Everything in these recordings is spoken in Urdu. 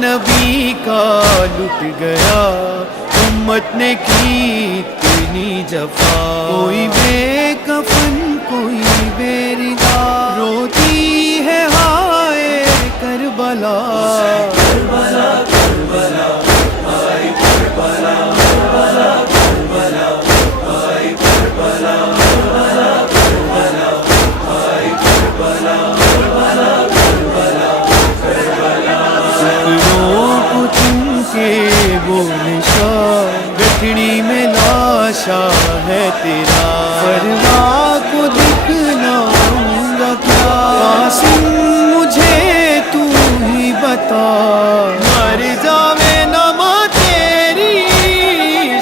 نبی کا لٹ گیا، امت نے کی اتنی جفا، کوئی بے کفن کوئی بے ردا، روتی ہے ہائے کربلا، کربلا کربلا ہائے کربلا، کربلا کربلا ہائے کربلا، کربلا کربلا ہائے کربلا، کربلا کربلا کربلا، ٹکڑوں کو چن کے وہ نشان، گٹھڑی میں لاشا ہے تیرا، پرواہ کو دکھلاؤں گا کیا، قاسم مجھے تو ہی بتا، مر جاوے نما تیری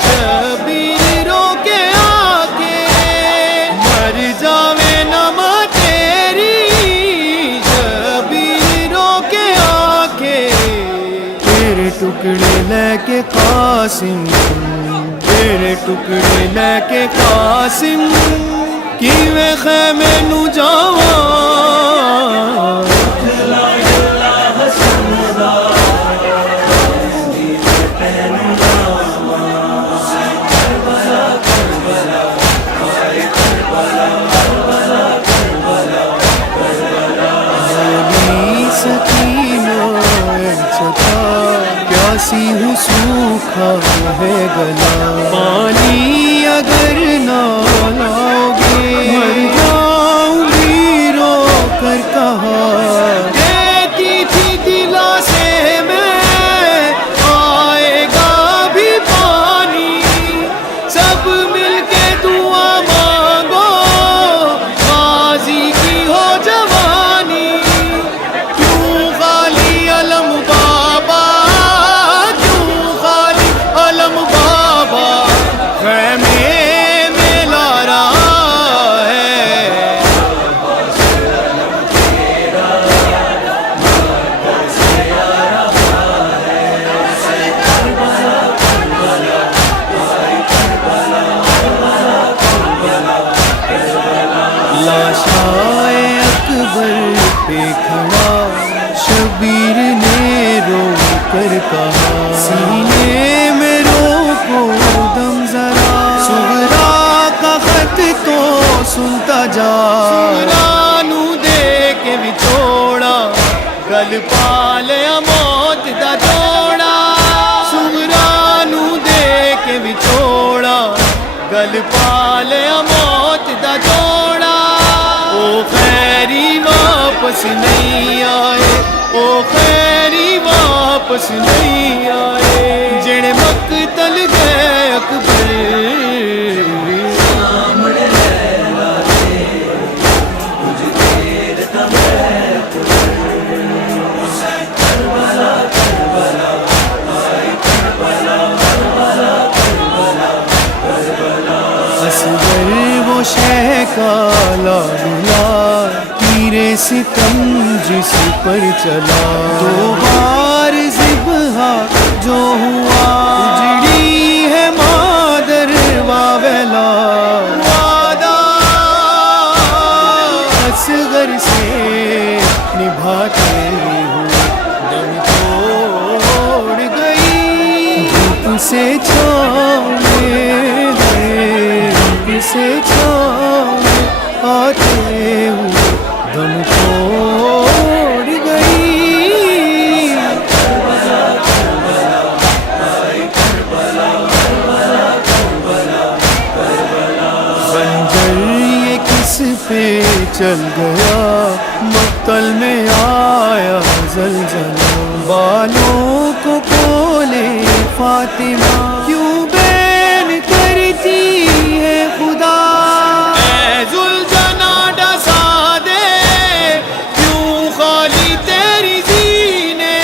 شبیر رو کے آگے، مر جاوے نما تیری شبیر رو کے آگے، تیرے ٹکڑے لے کے قاسم، تیرے ٹکڑے لے کے قاسم، کیویں خیمے نو جاواں، پیاسی ہوں سوکھا ہے گلا، پانی اگر نہ لاؤ گے مر جاؤں گی رو کر کہا، دیتی تھی دلا سے میں آئے گا بھی پانی، سب مل کے دعا مانگو غازی کی ہو جوانی، کیوں خالی علم بابا، کیوں خالی علم بابا خیمے میں لا رہا ہے، لاشائے اکبر پہ کھڑا شبیر نے رو کر کہا، سینے میں روکو دم ذرا، سغرا کا خط تو سنتا جا، سغرا نو دے کے وچھوڑا گل پا لیا موت دا جوڑا، سغرا نو دے کے وچھوڑا گل پا لیا موت دا جوڑا، او خیری واپس نہیں آئے، او خیری واپس نہیں آئے، جڑے مقتل گئے اکبر، سامنے لیلا تیرے کچھ دیر تک ہے کربلا کربلا ہائے کربلا، کربلا کربلا کربلا، اصغر وہ شے کا لالہ تیرے ستم جس پر چلا، دو بار ذبح جو ہوا، اجڑی ہے مادر واویلا، وعدہ اصغر سے نبھاتے ہوں دم توڑ گئی، دھوپ سے چھاؤں میں ہے، دھوپ سے چھاؤں میں آتے ہوں دم توڑ گئی، کربلا کربلا ہائے کربلا، کربلا کربلا کربلا، خنجر یہ کس پہ چل گیا، مقتل میں آیا زلزلہ، بالوں کو کھولے فاطمہ، کیوں بین کرتی ہے خدا، اے زلجنا ڈسا دے، کیوں خالی تیری زینے،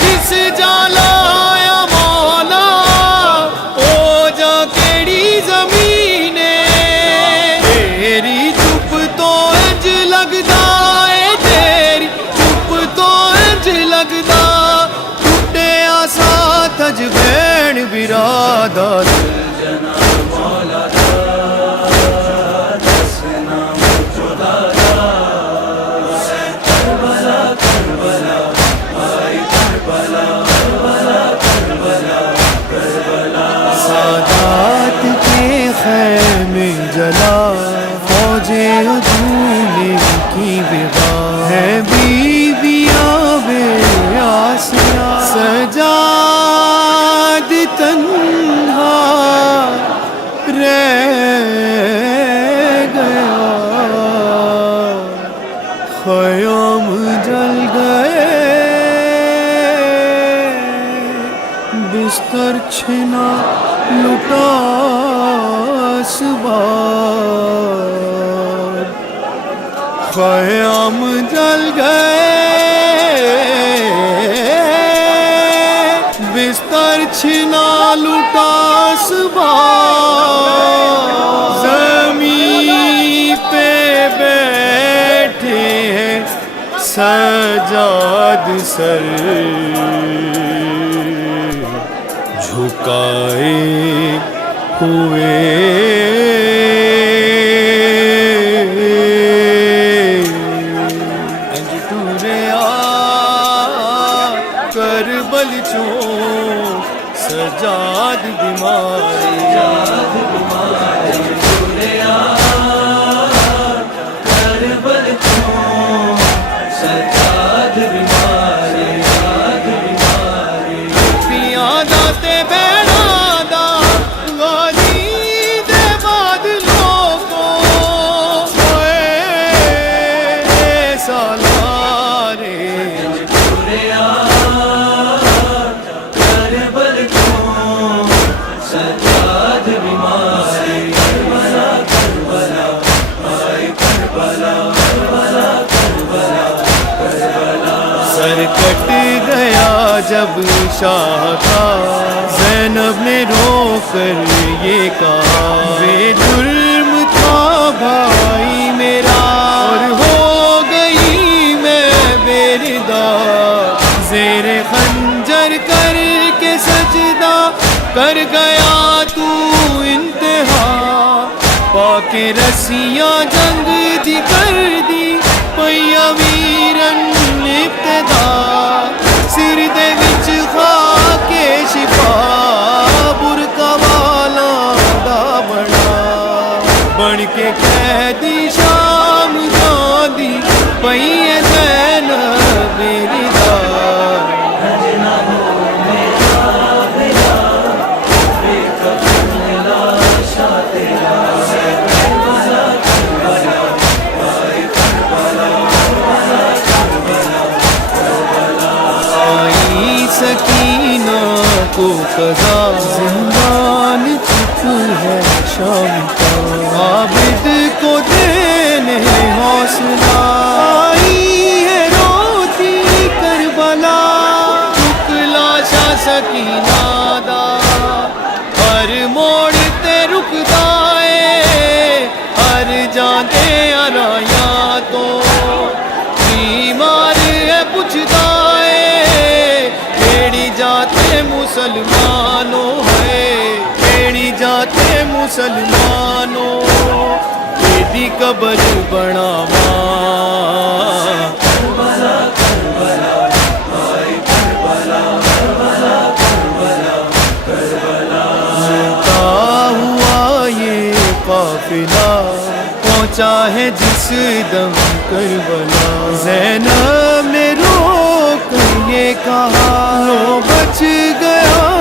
کس جا لایا مولا، او جا کیڑی زمینے، تیری چپ تو انج لگدا ہے، تیری چپ تو انج لگدا، ٹوٹے آسا تج بین بھی خیمے جلا فوجے عدول کی بغار ہے بیویاں بے آسیاں سجاد تنہا رہ گیا خیام جل گئے بستر چھنا لٹا سوار خیام جل گئے بستر چھنا لٹا سوار زمین پہ بیٹھے ہیں سجاد سر جھکائے ہوئے ٹورے کربل چوں سجاد بیمار کربل چوں سجاد بیمار پیاں داتے سر کٹ گیا جب شاہ کا زینب نے رو کر یہ کہا بے جرم تھا بھائی میرا اور ہو گئی میں بے ردا زیر خنجر کر کے سجدہ کر گیا تو انتہا پاک رسیاں جنگ دی کر دی پیا ویرن ابتدا سر دے وچ خاکے شفا برکا والا دا بنا بن کے قیدی شام جاندی پئی ہے زینب میری دا سکینہ کو قضا زندان چپ ہے شام کا عابد کو دینے حوصلہ آئی ہے روتی کربلا چکلاشا سکینہ دا ہر موڑ تے رکدا ہے ہر جاندے آرایاں تو بیمار ہے پوچھدا جاتے مسلمانوں ہے کیڑی جاتے مسلمانوں تیری قبر بناواں کربلا کربلا ہائے کربلا کربلا کربلا کربلا ملتا ہوا یہ قافلہ پہنچا ہے جس دم کربلا زینب نے رو کر یہ کہا بچ گیا